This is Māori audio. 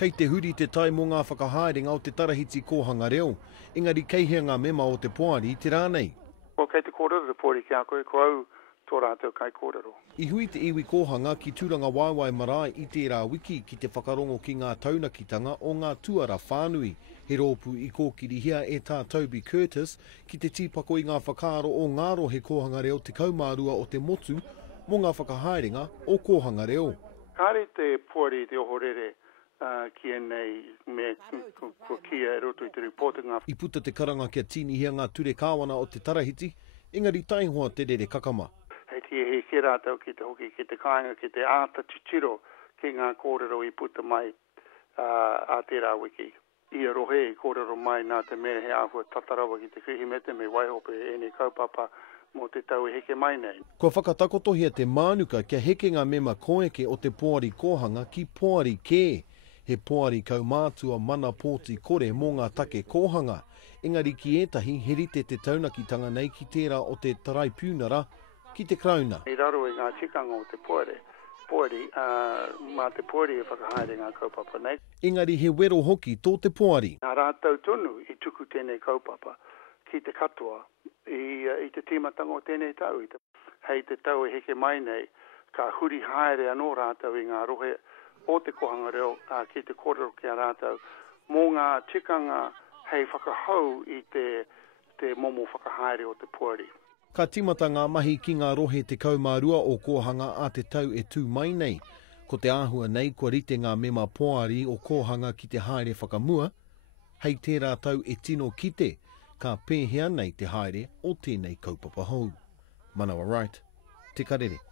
Kei te huri te tai mō ngā whakahaerenga o te tarahiti kōhanga reo, engari kei hea ngā mema o te poari te rānei. O kei te kōrero te poari ki a koe, ko au tō rātou kai kōrero. I hui te iwi kōhanga ki tūranga waiwai marae i tērā wiki ki te whakarongo ki ngā taunakitanga o ngā tuara whānui. He rōpu i kōkirihia e tā Toby Curtis ki te tīpako i ngā whakaaro o ngāro he kōhanga reo te kaumārua o te motu mō ngā whakahaerenga o kōhanga reo. Kāre te poari te ohorere kia nei me ko kia e roto i te reportinga. I puta te karanga kia tinihia ngā ture kāwana o te tarahiti, engari taihoa te rere kakama. Hei tia he ke rātau ki te hoki, ki te kāinga, ki te āta titiro ki ngā kōrero i puta mai a tērā wiki. Ia rohe i kōrero mai nā te mea he āhua tatarawa ki te whihimete me waihope e ne kaupapa mō te tau e heke mai nei. Kua whakatakotohia te mānuka kia heke ngā mema koeke o te poari kōhanga ki poari kē. He poari kaumātua mana pōti kore mō ngā take kōhanga. Engari ki ētahi he rite te taunakitanga nei ki tērā o te taraipunara ki te krauna. I raro e ngā tikanga o te poari, mā te poari e whakahaere ngā kaupapa nei. Engari he wero hoki tō te poari. Nā rātau tonu i tuku tēnei kaupapa ki te katoa i te tīmatanga o tēnei tau. Hei te tau e heke mai nei, ka huri haere anō rātau i ngā rohe o te kohanga reo ki te kōrero ki a rātau. Mō ngā tikanga hei whakahau i te momo whakahaere o te poari. Ka timata ngā mahi ki ngā rohe te kaumārua o kōhanga a te tau e tū mai nei. Ko te āhua nei kua rite ngā mema poari o kōhanga ki te haere whakamua, hei tērā tau e tino kite, ka pēhea nei te haere o tēnei kaupapa hou. Manawa Wright, Te Karere.